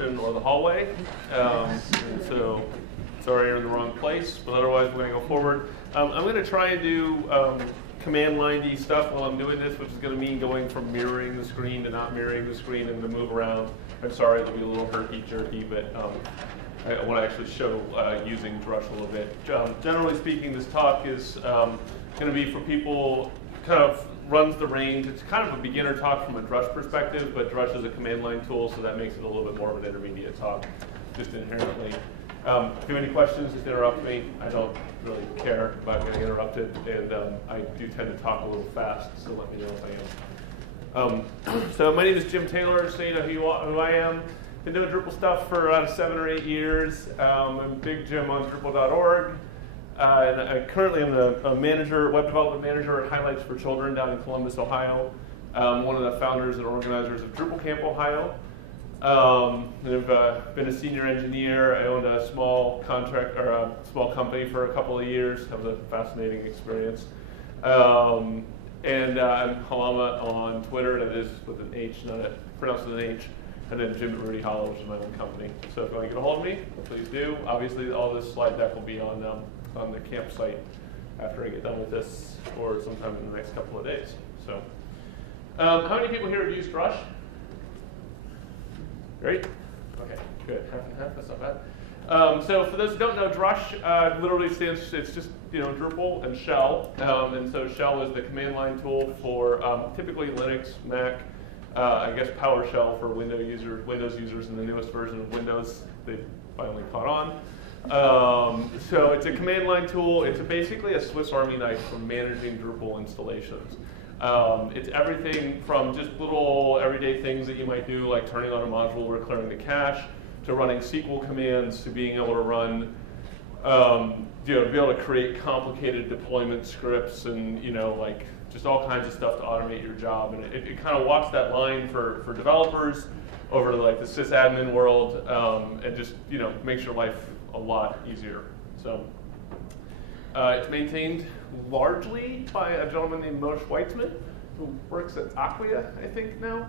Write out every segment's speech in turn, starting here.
function or the hallway. And so sorry you're in the wrong place, but otherwise we're going to go forward. I'm going to try and do command line-y stuff while I'm doing this, which is going to mean going from mirroring the screen to not mirroring the screen and to move around. I'm sorry, it'll be a little herky-jerky, but I want to actually show using Drush a little bit. Generally speaking, this talk is going to be for people kind of runs the range. It's kind of a beginner talk from a Drush perspective, but Drush is a command line tool, so that makes it a little bit more of an intermediate talk, just inherently. If you have any questions, just interrupt me. I don't really care about getting interrupted, and I do tend to talk a little fast, so let me know if I am. So my name is Jim Taylor, so you know who I am. Been doing Drupal stuff for around 7 or 8 years. I'm a big Jim on Drupal.org. And I currently am the manager, web development manager at Highlights for Children down in Columbus, Ohio. One of the founders and organizers of Drupal Camp Ohio. I've been a senior engineer. I owned a small contract or a small company for a couple of years. That was a fascinating experience. And I'm Halama on Twitter. That is with an H, not pronounced with an H. And then Jim at Rudy Hollow, which is my own company. So if you want to get a hold of me, please do. Obviously, all this slide deck will be on the campsite after I get done with this, or sometime in the next couple of days. So, how many people here have used Drush? Great. Okay, good. Half and half. That's not bad. So for those who don't know, Drush literally stands. It's just Drupal and Shell, and so Shell is the command line tool for typically Linux, Mac. I guess PowerShell for Windows users in the newest version of Windows. They finally caught on. So it's a command line tool. It's basically a Swiss Army knife for managing Drupal installations. It's everything from just little everyday things that you might do, like turning on a module or clearing the cache, to running SQL commands, to being able to run, be able to create complicated deployment scripts, and like just all kinds of stuff to automate your job. And it kind of walks that line for developers over to like the sysadmin world, and just makes your life a lot easier. So it's maintained largely by a gentleman named Moshe Weitzman, who works at Acquia, I think now.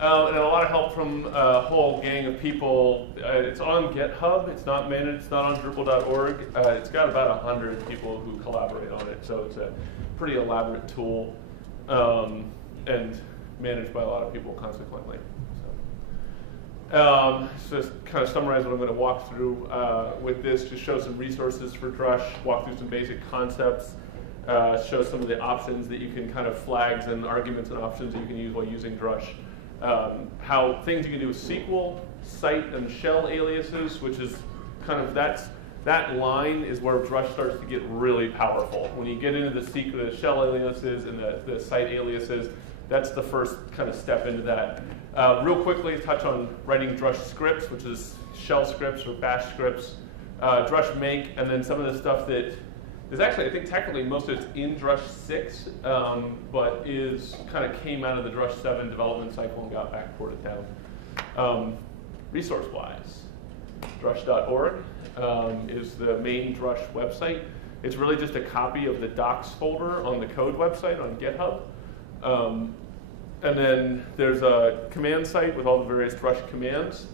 And a lot of help from a whole gang of people. It's on GitHub. It's not managed. It's not on Drupal.org. It's got about 100 people who collaborate on it. So it's a pretty elaborate tool, and managed by a lot of people consequently. So just kind of summarize what I'm going to walk through with this. Just show some resources for Drush. Walk through some basic concepts. Show some of the options that you can kind of flags and arguments and options that you can use while using Drush. How things you can do with SQL, cite, and shell aliases, which is kind of that line is where Drush starts to get really powerful. When you get into the shell aliases and the cite aliases, that's the first kind of step into that. Real quickly, touch on writing Drush scripts, which is shell scripts or bash scripts, Drush make, and then some of the stuff that is actually, I think technically most of it's in Drush 6, but kind of came out of the Drush 7 development cycle and got back ported down. Resource-wise, drush.org is the main Drush website. It's really just a copy of the docs folder on the code website on GitHub. And then there's a command site with all the various Drush commands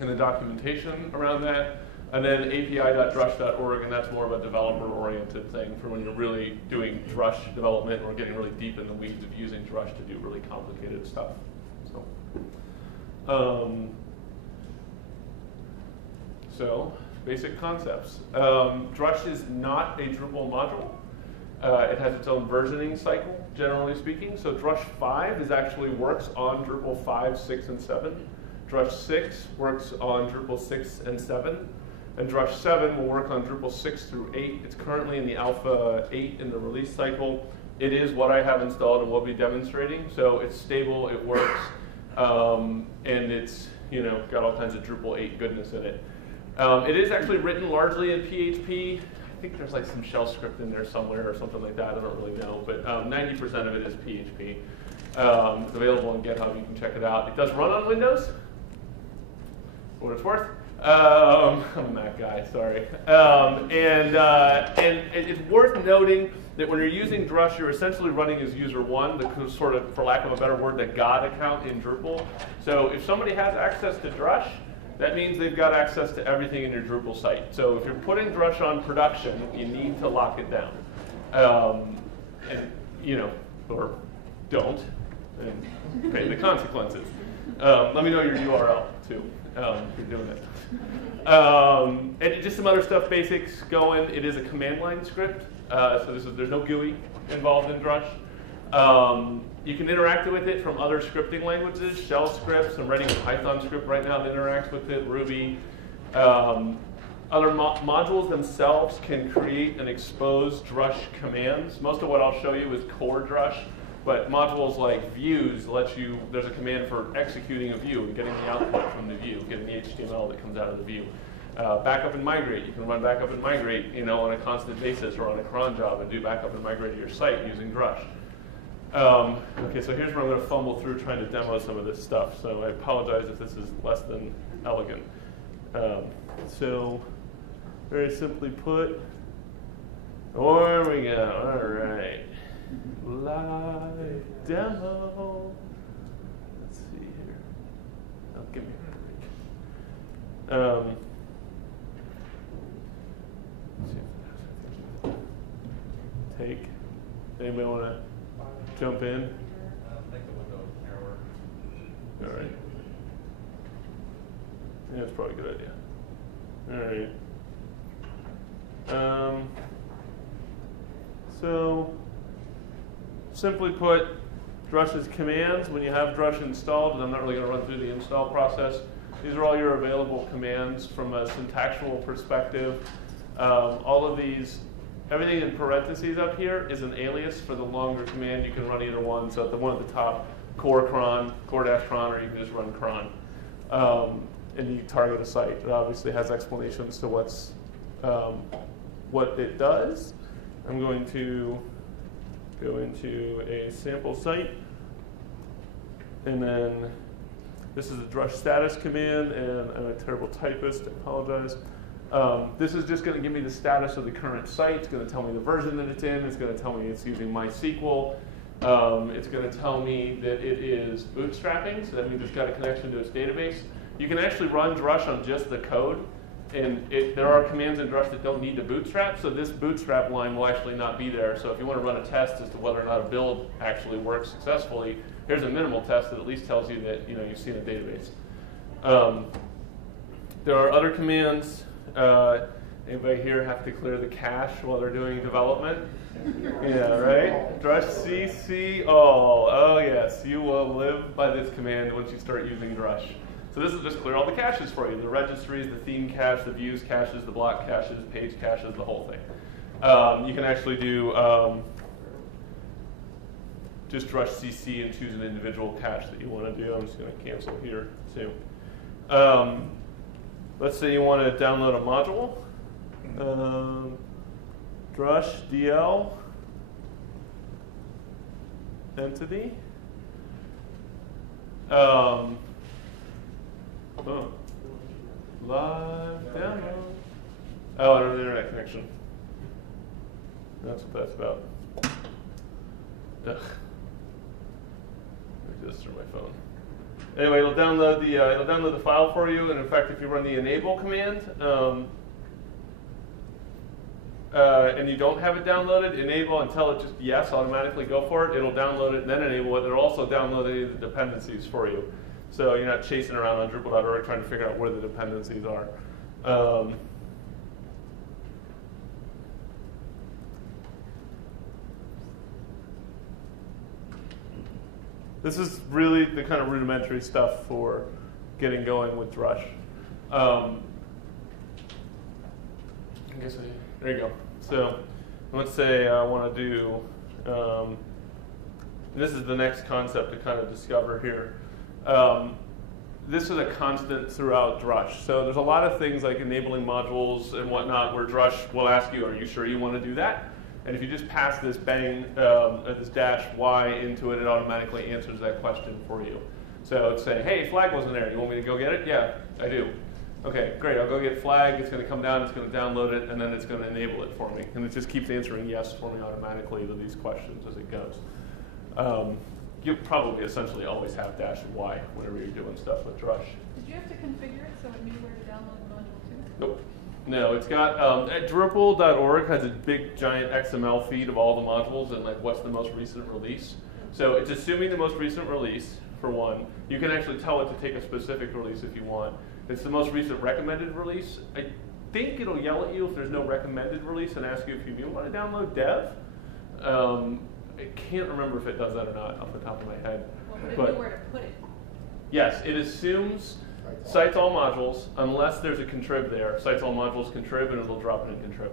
and the documentation around that. And then api.drush.org, and that's more of a developer-oriented thing for when you're really doing Drush development or getting really deep in the weeds of using Drush to do really complicated stuff. So basic concepts. Drush is not a Drupal module. It has its own versioning cycle, generally speaking. So Drush 5 actually works on Drupal 5, 6, and 7. Drush 6 works on Drupal 6 and 7. And Drush 7 will work on Drupal 6 through 8. It's currently in the Alpha 8 in the release cycle. It is what I have installed and will be demonstrating. So it's stable, it works, and it's got all kinds of Drupal 8 goodness in it. It is actually written largely in PHP. I think there's like some shell script in there somewhere or something like that. I don't really know, but 90% of it is PHP. It's available on GitHub. You can check it out. It does run on Windows, for what it's worth. I'm a Mac guy, sorry. And it's worth noting that when you're using Drush, you're essentially running as user one, the sort of, for lack of a better word, the God account in Drupal. So if somebody has access to Drush, That means they've got access to everything in your Drupal site. So if you're putting Drush on production, you need to lock it down. And, or don't, and pay the consequences. Let me know your URL, too, if you're doing it. And just some other stuff, basics going. It is a command line script, so there's no GUI involved in Drush. You can interact with it from other scripting languages, shell scripts. I'm writing a Python script right now that interacts with it, Ruby. Other modules themselves can create and expose Drush commands. Most of what I'll show you is core Drush, but modules like views there's a command for executing a view and getting the output from the view, getting the HTML that comes out of the view. Backup and migrate, you can run backup and migrate on a constant basis or on a cron job and do backup and migrate to your site using Drush. Okay, so here's where I'm going to fumble through trying to demo some of this stuff, so I apologize if this is less than elegant. So, very simply put, there we go, all right. Live demo. Let's see here. Oh, give me a break. Take. Anybody want to jump in? I don't think the window error. All right. Yeah, that's probably a good idea. All right. So, simply put, Drush's commands, when you have Drush installed, and I'm not really going to run through the install process, these are all your available commands from a syntactual perspective. All of these, everything in parentheses up here is an alias for the longer command. You can run either one. So the one at the top, core-cron, core-cron, or you can just run cron. And you target a site. It obviously has explanations to what it does. I'm going to go into a sample site, and then this is a Drush status command, and I'm a terrible typist, I apologize. This is just going to give me the status of the current site. It's going to tell me the version that it's in. It's going to tell me it's using MySQL. It's going to tell me that it is bootstrapping, so that means it's got a connection to its database. You can actually run Drush on just the code, and there are commands in Drush that don't need to bootstrap, so this bootstrap line will actually not be there. So if you want to run a test as to whether or not a build actually works successfully, here's a minimal test that at least tells you that you've seen a database. There are other commands. Anybody here have to clear the cache while they're doing development? Yeah, right? Drush CC all. Oh yes, you will live by this command once you start using Drush. So this will just clear all the caches for you. The registries, the theme cache, the views caches, the block caches, page caches, the whole thing. You can actually do just Drush CC and choose an individual cache that you want to do. I'm just going to cancel here too. Let's say you want to download a module. Drush DL entity. Live demo. Oh, I don't have an internet connection. That's what that's about. Ugh. Let me just through my phone. Anyway, it'll download the file for you, and in fact, if you run the enable command, and you don't have it downloaded, enable and tell it just yes, automatically go for it. It'll download it and then enable it. It'll also download any of the dependencies for you. So you're not chasing around on Drupal.org trying to figure out where the dependencies are. This is really the kind of rudimentary stuff for getting going with Drush. There you go. So let's say I want to do, this is the next concept to kind of discover here. This is a constant throughout Drush. So there's a lot of things like enabling modules and whatnot where Drush will ask you, are you sure you want to do that? And if you just pass this this dash y into it, it automatically answers that question for you. So it's saying, hey, flag wasn't there. You want me to go get it? Yeah, I do. Okay, great. I'll go get flag. It's going to come down. It's going to download it, and then it's going to enable it for me. And it just keeps answering yes for me automatically to these questions as it goes. you probably essentially always have -y whenever you're doing stuff with Drush. Did you have to configure it so it knew where to download the module too? Nope. No, it's got, Drupal.org has a big giant XML feed of all the modules and like what's the most recent release. So it's assuming the most recent release, for one. You can actually tell it to take a specific release if you want. It's the most recent recommended release. I think it'll yell at you if there's no recommended release and ask you if you do want to download dev. I can't remember if it does that or not off the top of my head. Well, would it know where to put it? Yes, it assumes cites all modules unless there's a contrib there. Cites all modules contrib and it'll drop it in contrib.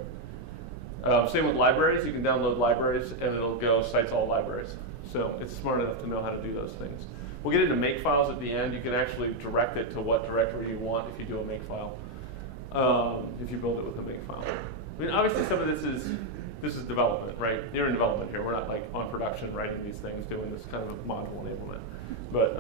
Same with libraries. You can download libraries and it'll go cites all libraries. So it's smart enough to know how to do those things. We'll get into makefiles at the end. You can actually direct it to what directory you want if you do a makefile. If you build it with a makefile. I mean, obviously some of this is development, right? You're in development here. We're not like on production writing these things, doing this kind of a module enablement. But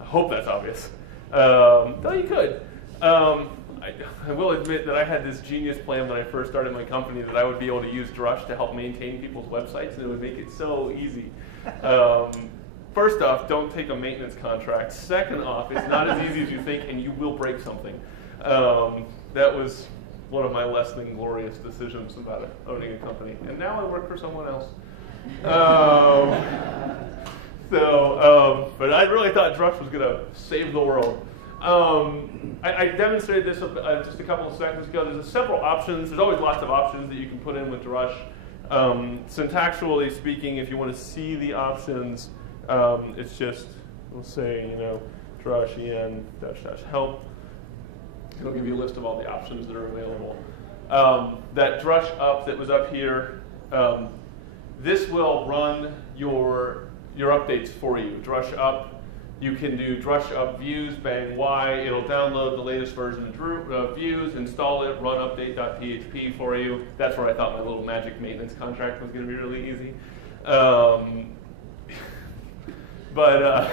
I hope that's obvious. Though you could. I will admit that I had this genius plan when I first started my company that I would be able to use Drush to help maintain people's websites, and it would make it so easy. First off, don't take a maintenance contract. Second off, it's not as easy as you think, and you will break something. That was one of my less than glorious decisions about owning a company. And now I work for someone else. But I really thought Drush was going to save the world. I demonstrated this just a couple of seconds ago. There's several options. There's always lots of options that you can put in with Drush. Syntactually speaking, if you want to see the options, it's just, we'll say, drush en --help. It'll give you a list of all the options that are available. That drush up that was up here, this will run your updates for you. Drush up, you can do drush up views, bang Y. It'll download the latest version of views, install it, run update.php for you. That's where I thought my little magic maintenance contract was going to be really easy. But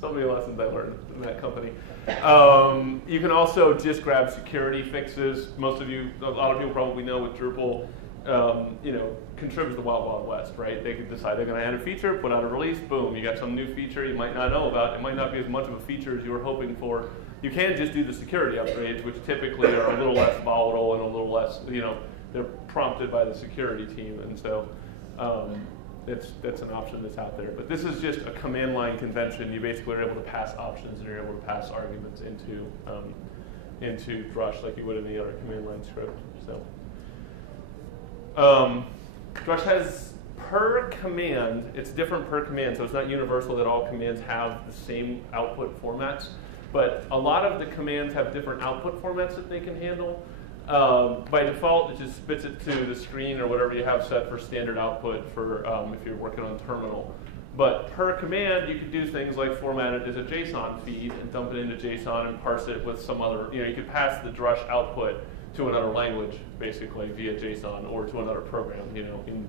so many lessons I learned in that company. You can also just grab security fixes. A lot of people probably know with Drupal, contrib is the wild, wild west, right? They could decide they're going to add a feature, put out a release, boom, you got some new feature you might not know about. It might not be as much of a feature as you were hoping for. You can just do the security upgrades, which typically are a little less volatile and a little less, they're prompted by the security team, and so that's an option that's out there. But this is just a command line convention. You basically are able to pass options and you're able to pass arguments into Drush like you would in any other command line script. So Drush has per command, it's different per command, so it's not universal that all commands have the same output formats, but a lot of the commands have different output formats that they can handle. By default, it just spits it to the screen or whatever you have set for standard output for if you're working on terminal. But per command, you could do things like format it as a JSON feed and dump it into JSON and parse it with some other, you could pass the Drush output to another language, basically, via JSON or to another program, in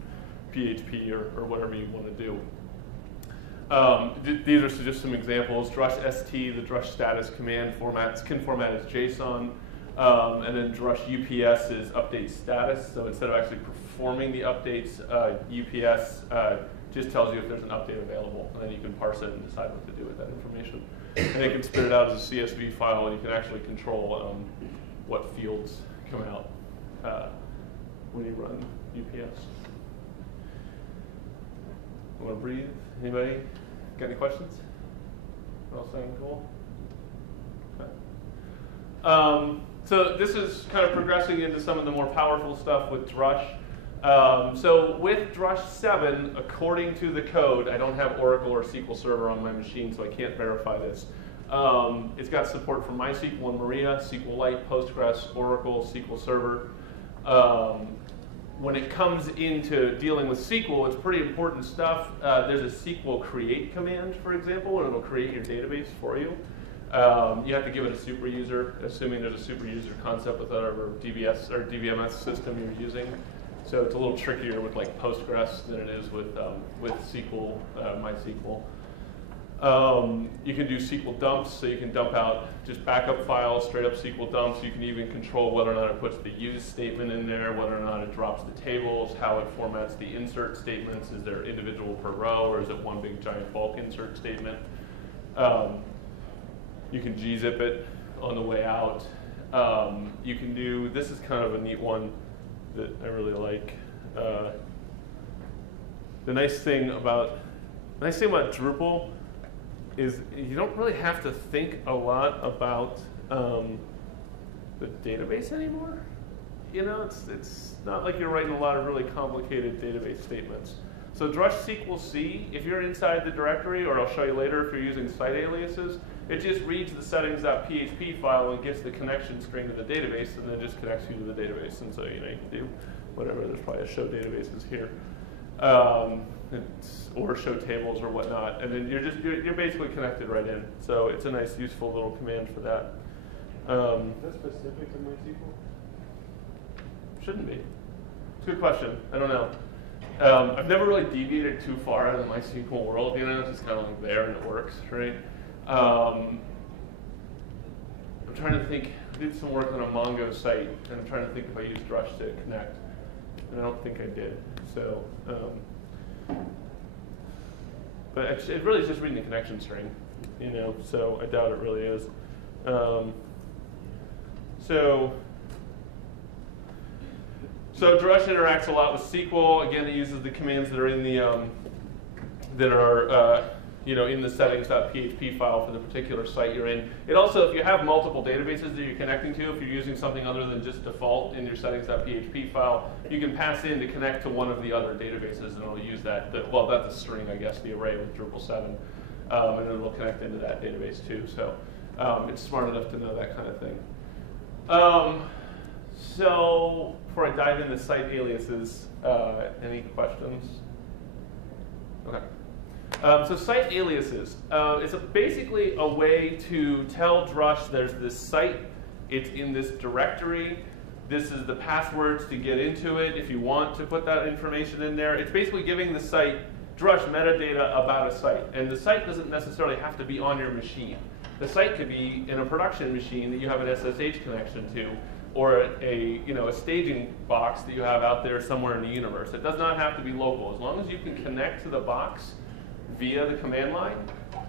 PHP or whatever you want to do. These are just some examples. Drush st, the Drush status command can format as JSON. And then Drush UPS is update status. So instead of actually performing the updates, UPS just tells you if there's an update available. And then you can parse it and decide what to do with that information. And it can spit it out as a CSV file, and you can actually control what fields come out when you run UPS. Want to breathe? Anybody? Got any questions? All saying cool? Okay. So this is kind of progressing into some of the more powerful stuff with Drush. So with Drush 7, according to the code, I don't have Oracle or SQL Server on my machine, so I can't verify this. It's got support for MySQL and Maria, SQLite, Postgres, Oracle, SQL Server. When it comes into dealing with SQL, it's pretty important stuff. There's a SQL create command, for example, and it'll create your database for you. You have to give it a super user, assuming there's a super user concept with whatever DBS or DBMS system you're using. So it's a little trickier with like Postgres than it is with SQL, MySQL. You can do SQL dumps, so you can dump out just backup files, straight up SQL dumps. You can even control whether or not it puts the use statement in there, whether or not it drops the tables, how it formats the insert statements. Is there individual per row, or is it one big giant bulk insert statement? You can gzip it on the way out. You can do, this is kind of a neat one that I really like. The nice thing about Drupal is you don't really have to think a lot about the database anymore. You know, it's not like you're writing a lot of really complicated database statements. So Drush SQL C, if you're inside the directory, or I'll show you later if you're using site aliases, it just reads the settings.php file and gets the connection string to the database, and then just connects you to the database. And so you can do whatever. There's probably a show databases here. Or show tables or whatnot, and then you're basically connected right in. So it's a nice, useful little command for that. Is that specific to MySQL? Shouldn't be. It's a good question. I don't know. I've never really deviated too far out of the MySQL world. You know, it's just kind of like there and it works, right? I'm trying to think. I did some work on a Mongo site, and I'm trying to think if I used Drush to connect, and I don't think I did. So. But it really is just reading the connection string, you know, so I doubt it really is. So Drush interacts a lot with SQL. Again, it uses the commands that are in the in the settings.php file for the particular site you're in. It also, if you have multiple databases that you're connecting to, if you're using something other than just default in your settings.php file, you can pass in to connect to one of the other databases, and it'll use that. Well, that's a string, I guess, the array with Drupal 7, and it'll connect into that database too. So it's smart enough to know that kind of thing. So before I dive into site aliases, any questions? Okay. So site aliases. It's basically a way to tell Drush there's this site, it's in this directory, this is the passwords to get into it if you want to put that information in there. It's basically giving the site Drush metadata about a site. And the site doesn't necessarily have to be on your machine. The site could be in a production machine that you have an SSH connection to, or a staging box that you have out there somewhere in the universe. It does not have to be local. As long as you can connect to the box via the command line,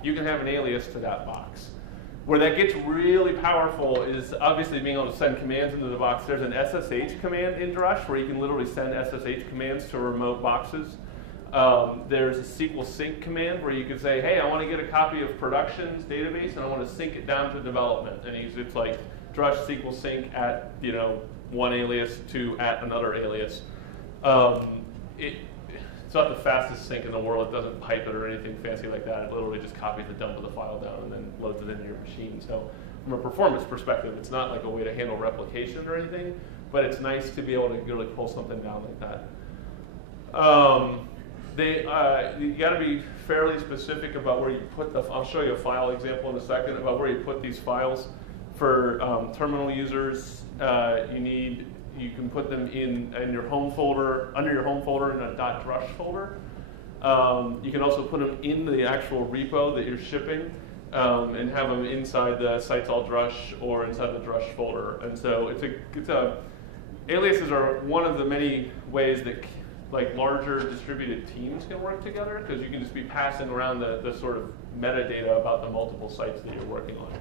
you can have an alias to that box. Where that gets really powerful is obviously being able to send commands into the box. There's an SSH command in Drush where you can literally send SSH commands to remote boxes. There's a SQL sync command where you can say, hey, I want to get a copy of productions database and I want to sync it down to development. And it's like Drush SQL sync at one alias to at another alias. It's not the fastest sync in the world. It doesn't pipe it or anything fancy like that. It literally just copies the dump of the file down and then loads it into your machine. So from a performance perspective, it's not like a way to handle replication or anything, but it's nice to be able to really pull something down like that. You got to be fairly specific about where you put I'll show you a file example in a second about where you put these files. For terminal users, you can put them in your home folder, under your home folder in a .drush folder. You can also put them in the actual repo that you're shipping and have them inside the sites all Drush or inside the Drush folder. And so aliases are one of the many ways that larger distributed teams can work together, because you can just be passing around the sort of metadata about the multiple sites that you're working on.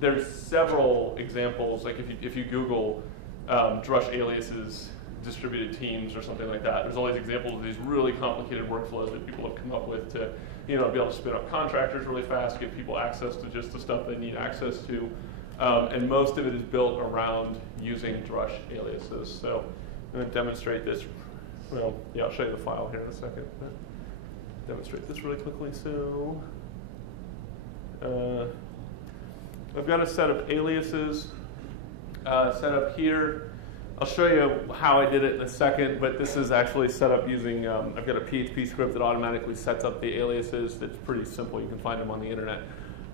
There's several examples, like if you Google Drush aliases distributed teams or something like that, there's all these examples of these really complicated workflows that people have come up with to be able to spin up contractors really fast, give people access to just the stuff they need access to. And most of it is built around using Drush aliases. So I'm going to demonstrate this. Well, yeah, I'll show you the file here in a second. But demonstrate this really quickly. So I've got a set of aliases set up here. I'll show you how I did it in a second, but this is actually set up using, I've got a PHP script that automatically sets up the aliases. It's pretty simple. You can find them on the internet.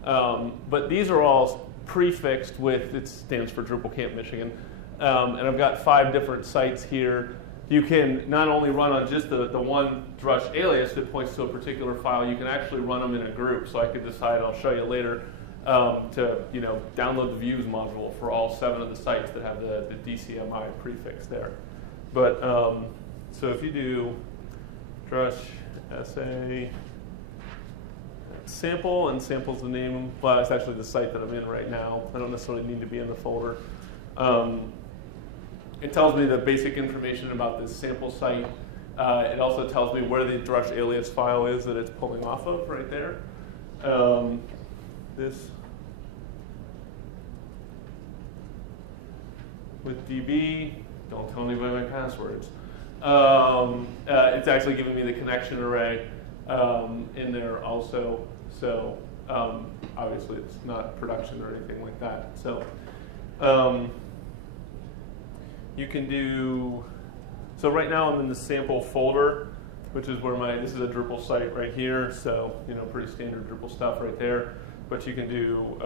But these are all prefixed with, it stands for Drupal Camp Michigan. And I've got 5 different sites here. you can not only run on just the one Drush alias that points to a particular file, you can actually run them in a group. So I could decide, I'll show you later, to download the views module for all 7 of the sites that have the DCMI prefix there. But so if you do Drush SA sample, and sample's the name, well, it's actually the site that I'm in right now. I don't necessarily need to be in the folder. It tells me the basic information about this sample site. It also tells me where the Drush alias file is that it's pulling off of right there. This with DB, don't tell me by my passwords. It's actually giving me the connection array in there also. So obviously it's not production or anything like that. So you can do, so right now I'm in the sample folder, which is where this is a Drupal site right here. So, pretty standard Drupal stuff right there. But you can do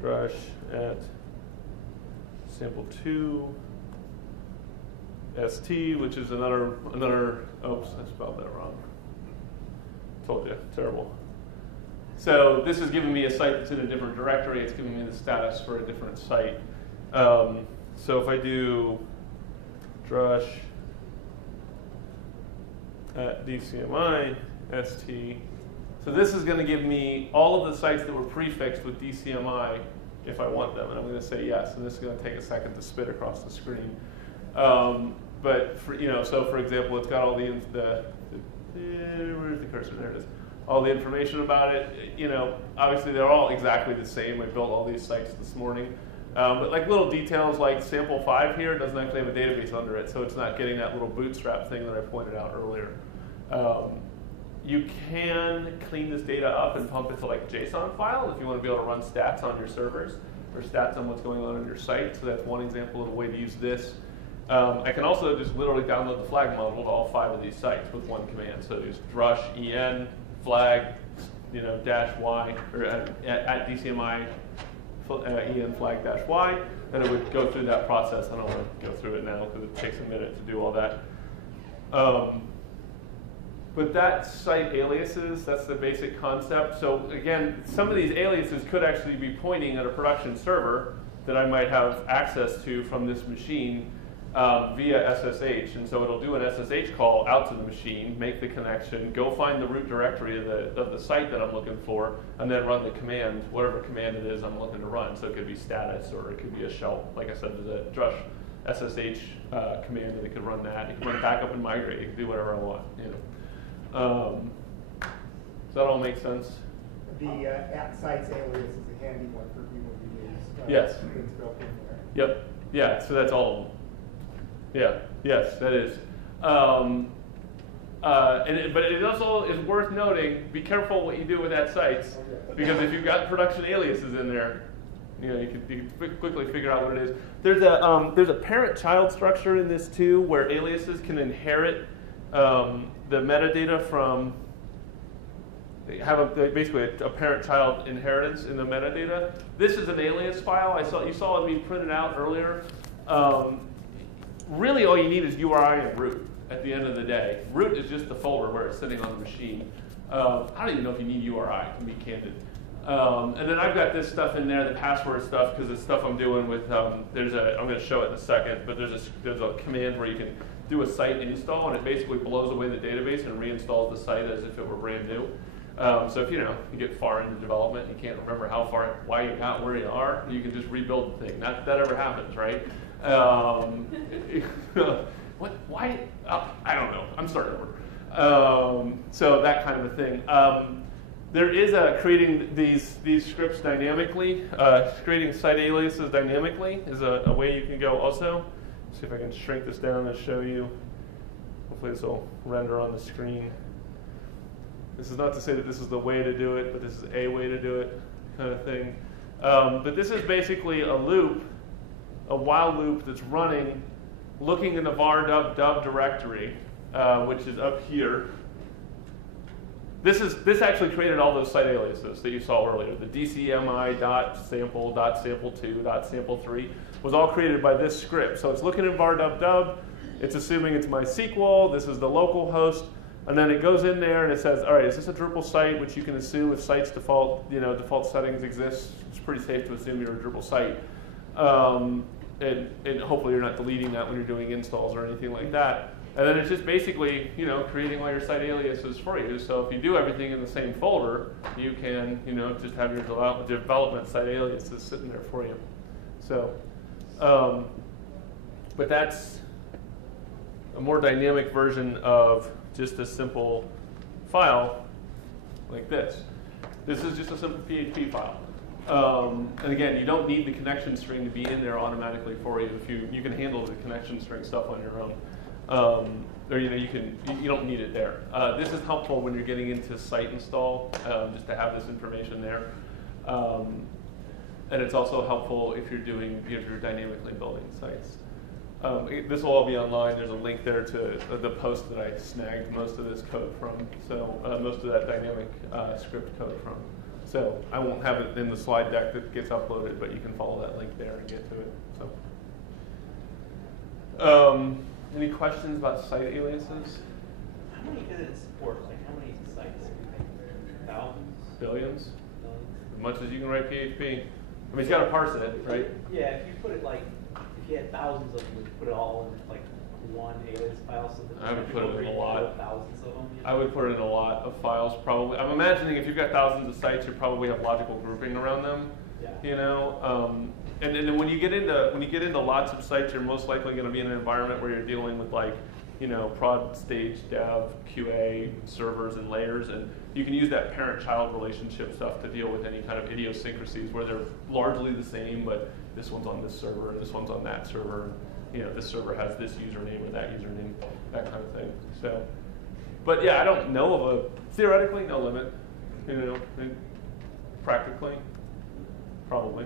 Drush at sample2 st, which is another, oops, I spelled that wrong. Told you, terrible. So this is giving me a site that's in a different directory. It's giving me the status for a different site. So if I do Drush at DCMI st, so this is going to give me all of the sites that were prefixed with DCMI if I want them, and I'm going to say yes. And this is going to take a second to spit across the screen. But for, so for example, it's got all the where's the cursor? There it is. All the information about it. Obviously they're all exactly the same. I built all these sites this morning. But like little details like sample 5 here doesn't actually have a database under it, so it's not getting that little bootstrap thing that I pointed out earlier. You can clean this data up and pump it to like JSON file if you want to be able to run stats on your servers or stats on what's going on your site. So that's one example of a way to use this. I can also just literally download the flag module to all 5 of these sites with one command. So just drush en flag, -y, or at DCMI en flag -y, and it would go through that process. I don't want to go through it now because it takes a minute to do all that. But that site aliases, that's the basic concept. So again, some of these aliases could actually be pointing at a production server that I might have access to from this machine via SSH. And so it'll do an SSH call out to the machine, make the connection, go find the root directory of the site that I'm looking for, and then run the command, whatever command it is I'm looking to run. So it could be status, or it could be a shell. Like I said, there's a Drush SSH command, and it could run that. It could run backup and migrate. It could do whatever I want. Does that all make sense? The at sites alias is a handy one for people to use. Yes. It's built in there. Yep. Yeah. So that's all of them. Yeah. Yes, that is. But it also is worth noting: be careful what you do with at sites, because if you've got production aliases in there, you can quickly figure out what it is. There's a parent-child structure in this too, where aliases can inherit the metadata from. They have basically a parent-child inheritance in the metadata. This is an alias file. You saw me print it out earlier. Really, all you need is URI and root at the end of the day. Root is just the folder where it's sitting on the machine. I don't even know if you need URI, to be candid. And then I've got this stuff in there, the password stuff, because it's stuff I'm doing with, I'm going to show it in a second, but there's a command where you can do a site install, and it basically blows away the database and reinstalls the site as if it were brand new. So if you get far into development, you can't remember why you got where you are, you can just rebuild the thing. That ever happens, right? Why? I don't know. I'm starting over. So that kind of a thing. There is creating these scripts dynamically. Creating site aliases dynamically is a way you can go also. See if I can shrink this down and show you. Hopefully this will render on the screen. This is not to say that this is the way to do it, but this is a way to do it, kind of thing. But this is basically a loop, a while loop that's running, looking in the var dub directory, which is up here. this actually created all those site aliases that you saw earlier. The DCMI.sample.sample2.sample3 was all created by this script. So it's looking in var.dub, it's assuming it's MySQL, this is the local host, and then it goes in there and it says, all right, is this a Drupal site, which you can assume if site's default settings exist, it's pretty safe to assume you're a Drupal site. And hopefully you're not deleting that when you're doing installs or anything like that. And then it's just basically, creating all your site aliases for you. So if you do everything in the same folder, you can, just have your development site aliases sitting there for you. So, but that's a more dynamic version of just a simple file like this. This is just a simple PHP file. And again, you don't need the connection string to be in there automatically for you. If you can handle the connection string stuff on your own. Or you don't need it there. This is helpful when you're getting into site install, just to have this information there. And it's also helpful if you're dynamically building sites. This will all be online. There's a link there to the post that I snagged most of this code from. So most of that dynamic script code from. So I won't have it in the slide deck that gets uploaded, but you can follow that link there and get to it. So. Any questions about site aliases? How many did it support? Like how many sites? Thousands? Billions? As much as you can write PHP. I mean, it's got to parse it, right? Yeah, if you put it if you had thousands of them, would you put it all in like one alias file? So that I would put it in a lot. Thousands of them? I would put it in a lot of files, probably. I'm imagining if you've got thousands of sites, you probably have logical grouping around them. Yeah. And then when you get into lots of sites, you're most likely going to be in an environment where you're dealing with prod, stage, dev, QA, servers, and layers, and you can use that parent-child relationship stuff to deal with any kind of idiosyncrasies where they're largely the same, but this one's on this server and this one's on that server. This server has this username or that username, that kind of thing. So, but yeah, I don't know of theoretically, no limit. Practically, probably.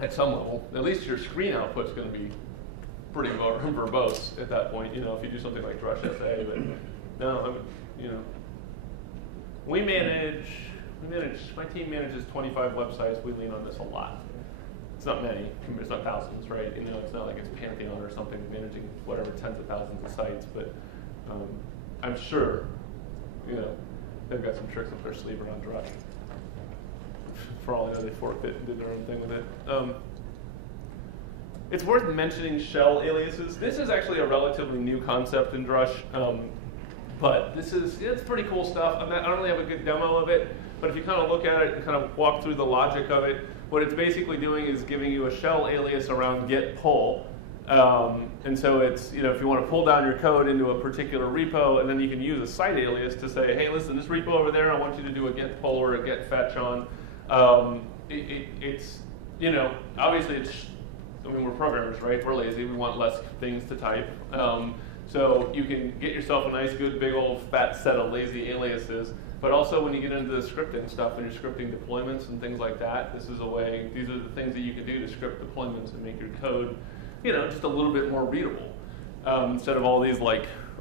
At some level, at least your screen output's going to be pretty verbose at that point. If you do something like Drush SA, but no, my team manages 25 websites. We lean on this a lot. It's not many. It's not thousands, right? It's not like it's Pantheon or something managing whatever tens of thousands of sites. But I'm sure, they've got some tricks up their sleeve around Drush. For all I know, they forked it and did their own thing with it. It's worth mentioning shell aliases. This is actually a relatively new concept in Drush, but it's pretty cool stuff. I don't really have a good demo of it, but if you kind of look at it and kind of walk through the logic of it, what it's basically doing is giving you a shell alias around get pull. And so it's, if you want to pull down your code into a particular repo, and then you can use a site alias to say, hey, listen, this repo over there, I want you to do a get pull or a get fetch on. It's, obviously we're programmers, right? We're lazy. We want less things to type. So you can get yourself a nice, good, big old fat set of lazy aliases. But also when you get into the scripting stuff, when you're scripting deployments and things like that, these are the things that you can do to script deployments and make your code, just a little bit more readable. Instead of all these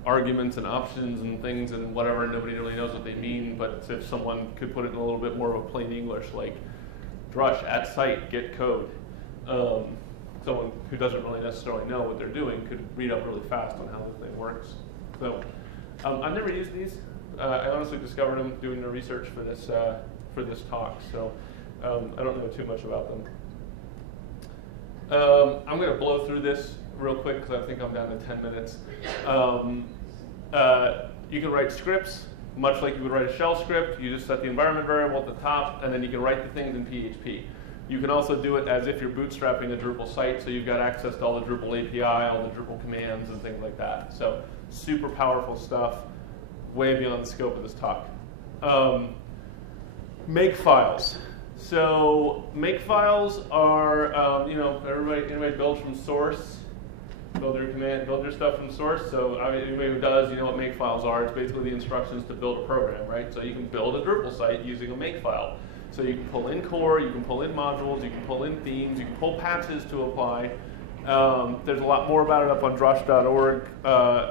arguments and options and things and whatever, nobody really knows what they mean, but if someone could put it in a little bit more of a plain English, like Drush at site, get code. Someone who doesn't really necessarily know what they're doing could read up really fast on how the thing works. So I've never used these. I honestly discovered them doing the research for this talk, so I don't know too much about them. I'm going to blow through this real quick because I think I'm down to 10 minutes. You can write scripts much like you would write a shell script. You just set the environment variable at the top, and then you can write the things in PHP. You can also do it as if you're bootstrapping a Drupal site, so you've got access to all the Drupal API, all the Drupal commands, and things like that. So super powerful stuff, way beyond the scope of this talk. Makefiles. So makefiles are, anybody builds from source, build your stuff from source. So anybody who does, you know what makefiles are. It's basically the instructions to build a program, right? So you can build a Drupal site using a makefile. So you can pull in core, you can pull in modules, you can pull in themes, you can pull patches to apply. There's a lot more about it up on drush.org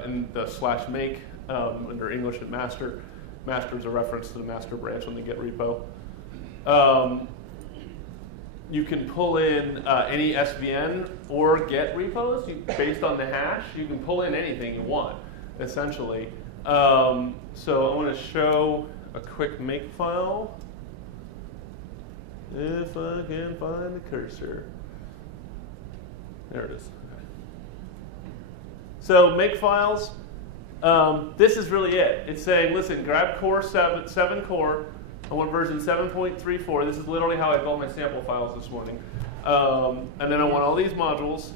in the /make under English and master. Master is a reference to the master branch on the Git repo. You can pull in any SVN or Get repos based on the hash. You can pull in anything you want, essentially. So I want to show a quick makefile. If I can find the cursor. There it is. Okay. So makefiles, this is really it. It's saying, listen, grab core 7 core. I want version 7.34. This is literally how I built my sample files this morning. And then I want all these modules.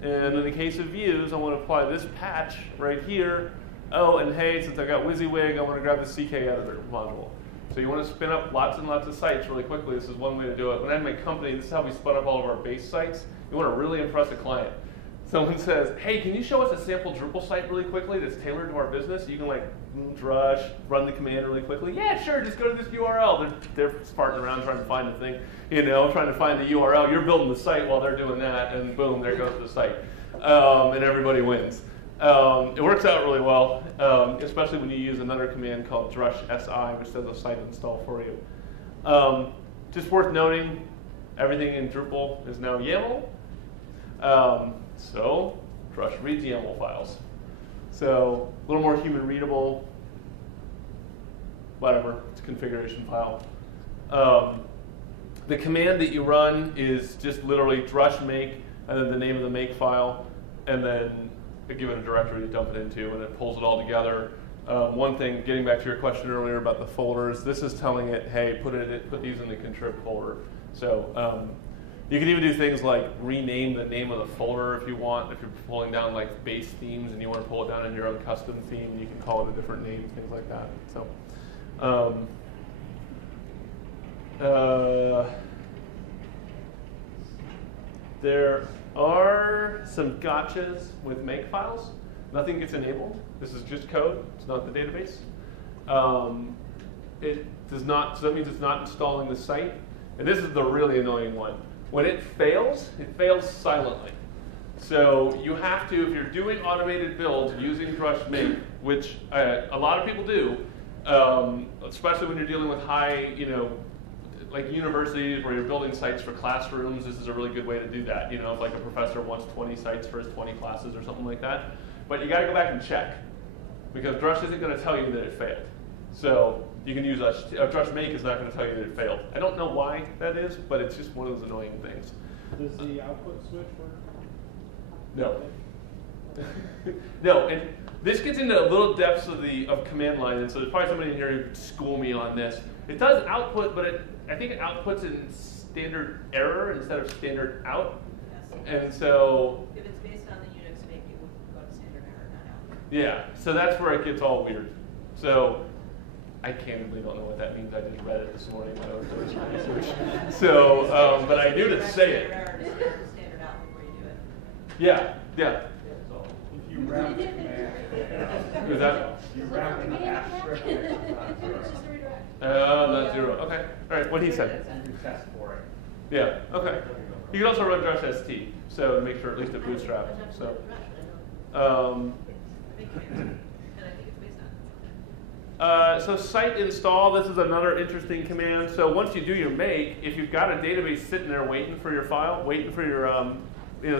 And in the case of views, I want to apply this patch right here. Oh, and hey, since I got WYSIWYG, I want to grab the CK editor module. So you want to spin up lots and lots of sites really quickly. This is one way to do it. When I had my company, this is how we spun up all of our base sites. You want to really impress a client. Someone says, hey, can you show us a sample Drupal site really quickly that's tailored to our business? You can like Drush, run the command really quickly. Yeah, sure, just go to this URL. They're farting around trying to find the thing, trying to find the URL. You're building the site while they're doing that, and boom, there goes the site. And everybody wins. It works out really well, especially when you use another command called Drush SI, which does a site install for you. Just worth noting, everything in Drupal is now YAML. So Drush reads YAML files. So a little more human readable, whatever, it's a configuration file. The command that you run is just literally drush make, and then the name of the make file, and then give it a directory to dump it into, and it pulls it all together. One thing, getting back to your question earlier about the folders, this is telling it, hey, put these in the contrib folder. So you can even do things like rename the name of the folder if you want. If you're pulling down like base themes and you want to pull it down in your own custom theme, you can call it a different name, things like that. So there are some gotchas with makefiles. Nothing gets enabled. This is just code. It's not the database. It does not. So that means it's not installing the site. And this is the really annoying one. When it fails silently. So you have to, if you're doing automated builds using Drush make, which a lot of people do, especially when you're dealing with high, like universities where you're building sites for classrooms, this is a really good way to do that. If like a professor wants 20 sites for his 20 classes or something like that. But you got to go back and check, because Drush isn't going to tell you that it failed. So you can use Drush make is not going to tell you that it failed. I don't know why that is, but it's just one of those annoying things. Does the output switch work? No. No, and this gets into little depths of command line, and so there's probably somebody in here who could school me on this. It does output, but I think it outputs in standard error instead of standard out. Yes. And so if it's based on the Unix make, it would go to standard error, not out. yeah, so that's where it gets all weird. So I candidly don't know what that means. I just read it this morning when I was doing some research. So, but I knew to say it. Standard out before you do it. Yeah, yeah. So if you round the command, Is that? you round the hash script, Not zero. Okay. All right. What he said. you test for it. Yeah. Okay. You can also run Drush ST, so to make sure at least it bootstraps. So. So site install, this is another interesting command. So once you do your make, if you've got a database sitting there waiting for your file, waiting for your,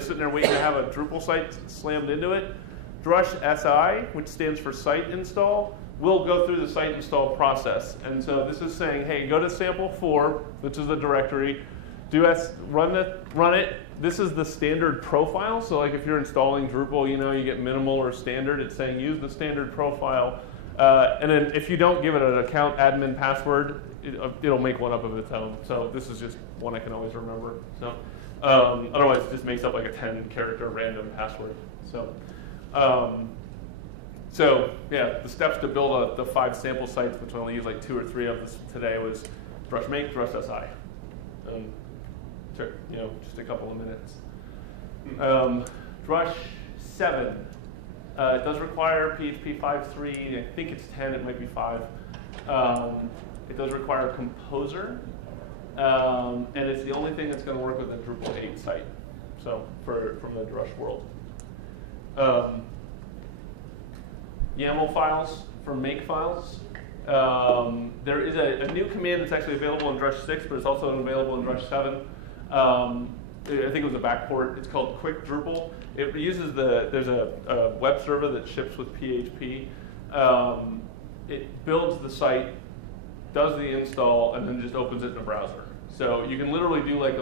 sitting there waiting to have a Drupal site slammed into it, Drush SI, which stands for site install, will go through the site install process. And so this is saying, hey, go to sample 4, which is the directory, run it. This is the standard profile. So like if you're installing Drupal, you get minimal or standard. It's saying use the standard profile. And then if you don't give it an account admin password, it'll make one up of its own. So this is just one I can always remember. So otherwise, it just makes up like a 10-character random password. So yeah, the steps to build the 5 sample sites, which I only use like 2 or 3 of this today, was Drush make, Drush SI. Took just a couple of minutes. Drush 7. It does require PHP 5.3. I think it's 10. It might be 5. It does require Composer, and it's the only thing that's going to work with the Drupal 8 site. So from the Drush world. YAML files for make files. There is a new command that's actually available in Drush 6, but it's also available in Drush 7. I think it was a backport. It's called Quick Drupal. It uses there's a web server that ships with PHP. It builds the site, does the install, and then just opens it in a browser. So you can literally do like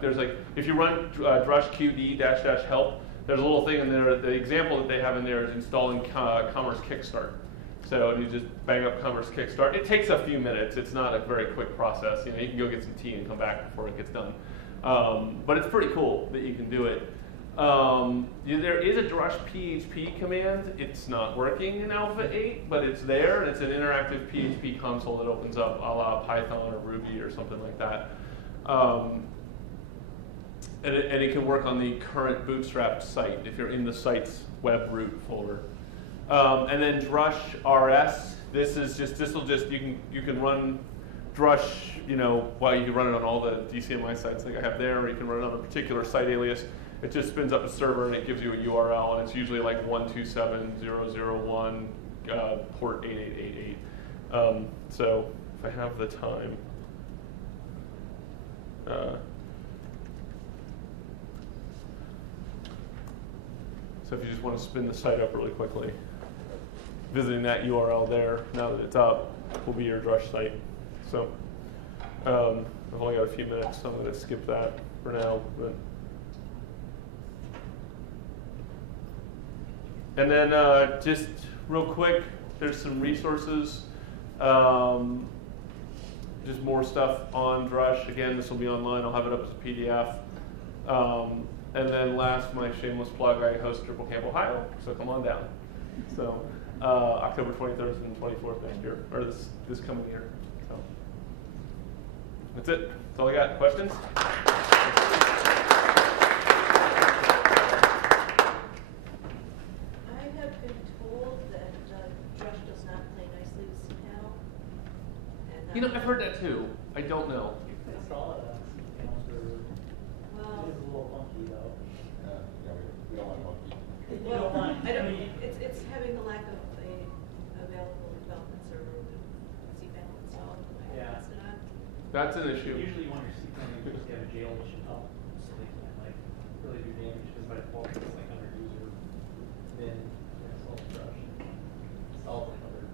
there's like, if you run drush qd -- help, there's a little thing in there. The example that they have in there is installing Commerce Kickstart. So you just bang up Commerce Kickstart. It takes a few minutes. It's not a very quick process. You know, you can go get some tea and come back before it gets done. But it's pretty cool that you can do it. There is a Drush PHP command. It's not working in Alpha 8, but it's there, and it's an interactive PHP console that opens up a la Python or Ruby or something like that. And it can work on the current bootstrapped site if you're in the site's web root folder. And then Drush RS. This will just you can run Drush, you know, well, you can run it on all the DCMI sites like I have there, or you can run it on a particular site alias. It just spins up a server and it gives you a URL, and it's usually like 127.0.0.1 port 8888. So if I have the time. So if you just want to spin the site up really quickly, visiting that URL there, now that it's up, will be your Drush site. So I've only got a few minutes, so I'm going to skip that for now. But. And then just real quick, there's some resources, just more stuff on Drush. Again, this will be online. I'll have it up as a PDF. And then last, my shameless plug, I host Drupal Camp Ohio, so come on down. So October 23rd and 24th next year, or this coming year. So that's it. That's all I got. Questions? I have been told that Drush does not play nicely with cPanel. And, You know, I've heard that too. I don't know. You can install it on cPanel server. well, It is a little funky though. We don't want monkey. You don't want- I don't. It's having the lack of a available development server with cPanel installed. When I Yeah. passed it on. That's an issue. Usually when you're cPanel, you just have a jail mission up, so they can't like really do damage, because by default it's like under user bin installs Drush, installs like other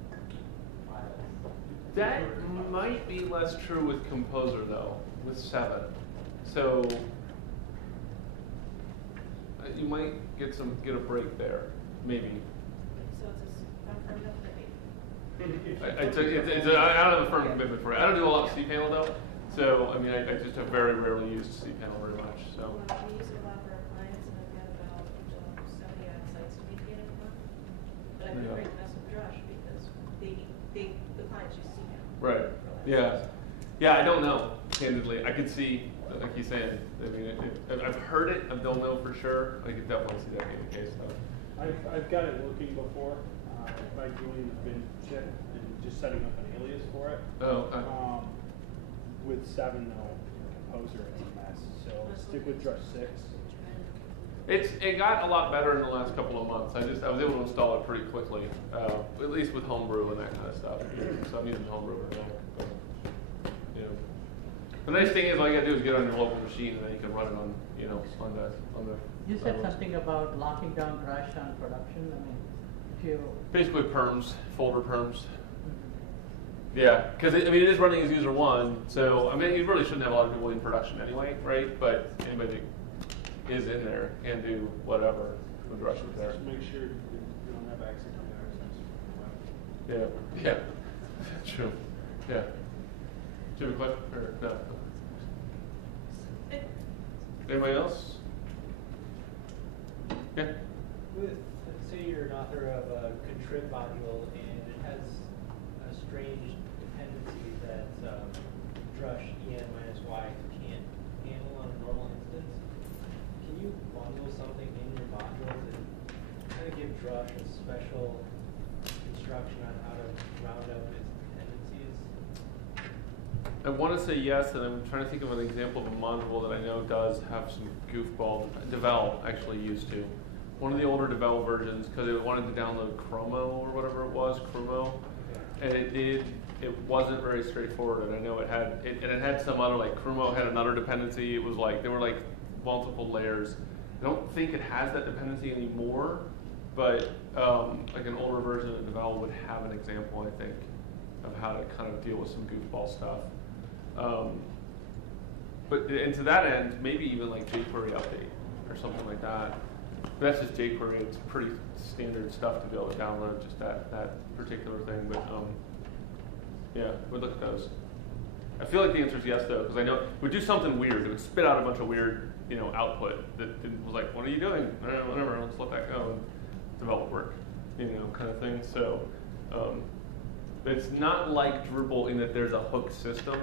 files. That might be less true with Composer though, with 7. So you might get a break there, maybe. So it's a firm enough for me. I don't have a firm commitment for it. I don't do a lot of cPanel though, so I mean I just have very rarely used cPanel very much. So. Well, we use it a lot for our clients, and I've got about 70 odd sites to maintain a month. But I've been afraid to mess with Drush because the clients use cPanel. Right. Yeah. Yeah. I don't know. Candidly, I could see, like he's saying. I mean, I've heard it. I don't know for sure. I could definitely see that being the case though. I've got it working before by doing the bin check and just setting up an alias for it. Oh. Okay. With 7 though, Composer it's a mess. So stick with Drush 6. It got a lot better in the last couple of months. I was able to install it pretty quickly, at least with Homebrew and that kind of stuff. So I'm using Homebrew right now. But, you know. The nice thing is all you gotta do is get it on your local machine, and then you can run it on, you know, on the. You said something about locking down Drush on production. I mean, if you basically perms, folder perms. Yeah, because it is running as user 1, so I mean you really shouldn't have a lot of people in production anyway, right? But anybody that is in there can do whatever with Drush is there. Just make sure you don't have accident access. Yeah, yeah, true. Yeah. Do you have a question or no? Anybody else? Yeah. Say you're an author of a contrib module and it has a strange dependency that Drush en-y can't handle on a normal instance. Can you bundle something in your modules and kind of give Drush a special instruction on how to round up its dependencies? I want to say yes, and I'm trying to think of an example of a module that I know does have some goofball. Devel actually used to. one of the older Devel versions, because it wanted to download Chromo or whatever it was, Chromo, and it wasn't very straightforward. And I know it had some other, like Chromo had another dependency. It was like there were like multiple layers. I don't think it has that dependency anymore, but like an older version of Devel would have an example, I think, of how to kind of deal with some goofball stuff. And to that end, maybe even like jQuery update or something like that. But that's just jQuery. It's pretty standard stuff to be able to download, just that particular thing. But yeah, we'd look at those. I feel like the answer is yes, though, because I know it would do something weird. It would spit out a bunch of weird, output that was like, "What are you doing?" Whatever. Let's let that go and develop work, kind of thing. So it's not like Drupal in that there's a hook system,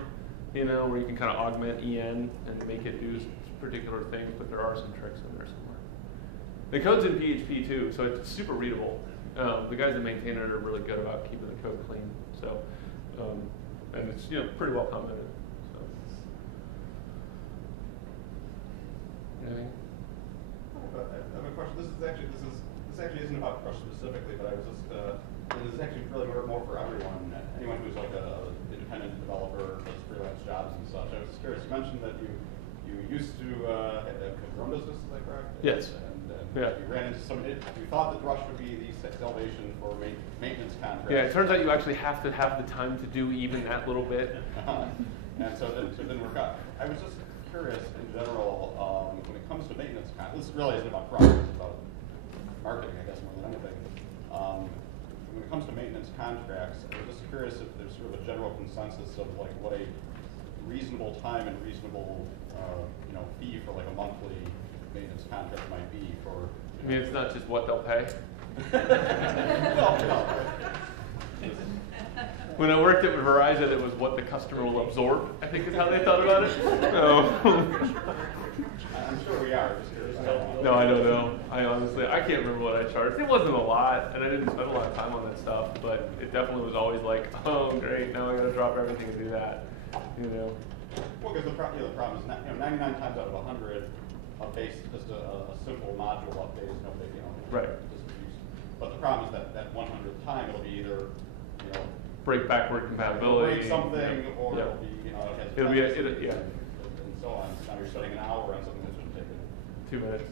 where you can kind of augment en and make it do particular things, but there are some tricks in there somewhere. The code's in PHP too, so it's super readable. The guys that maintain it are really good about keeping the code clean. So, and it's pretty well commented. So, anything? I have a question. This actually isn't about Drush specifically, but I was just this is actually really more for everyone. Anyone who's like a independent developer, does freelance jobs and such. I was just curious. You mentioned that you used to have your own business, is that correct? Yes. Yeah. You ran into you thought that Drush would be the salvation for maintenance contracts. Yeah, it turns out you actually have to have the time to do even that little bit. And so it didn't work out. I was just curious in general, when it comes to maintenance contracts, this really isn't about products, it's about marketing, I guess, more than anything. When it comes to maintenance contracts, I was just curious if there's sort of a general consensus of like what a reasonable time and reasonable fee for like a monthly maintenance contract might be for. I mean, it's not just what they'll pay. No. When I worked at Verizon, it was what the customer will absorb, I think is how they thought about it. I'm sure we are. Just curious. No, I don't know. I can't remember what I charged. It wasn't a lot, and I didn't spend a lot of time on that stuff, but it definitely was always like, oh, great, now I got to drop everything and do that. Well, because the problem is 99 times out of 100, just a simple module update is no big, Right. But the problem is that 100th time it'll be either, break backward compatibility. Break something, or it'll be, it'll be and so on. So now you're spending an hour on something that should take 2 minutes.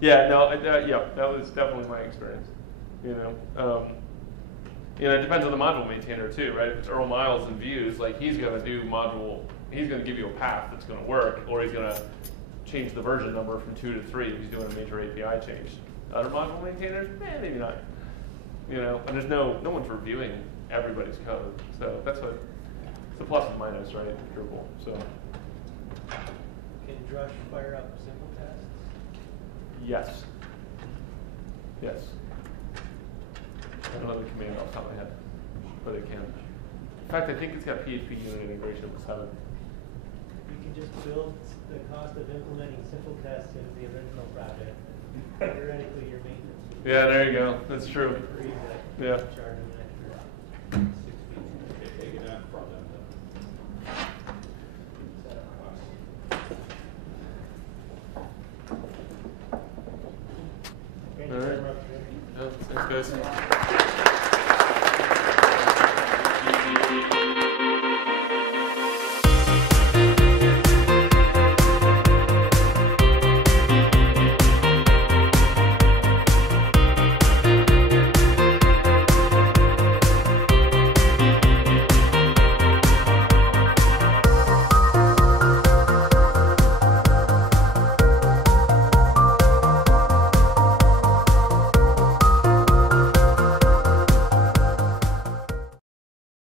Yeah. That was definitely my experience. It depends on the module maintainer too, right? If it's Earl Miles and Views, like he's going to give you a path that's going to work, or he's going to change the version number from 2 to 3 if he's doing a major API change. Other module maintainers, maybe not. And there's no one's reviewing everybody's code, so that's what it's the plus and minus, right? Drupal. So. Can Drush fire up simple tests? Yes. I don't know the command off the top of my head, but it can. In fact, I think it's got PHP unit integration with 7. You can just build the cost of implementing simple tests into the original project. Theoretically, your maintenance would be Yeah, there you go. That's true. free, but Yeah. charge them an extra 6 feet. Take it down front end. Thank All you right. very much. Yeah, thanks, guys.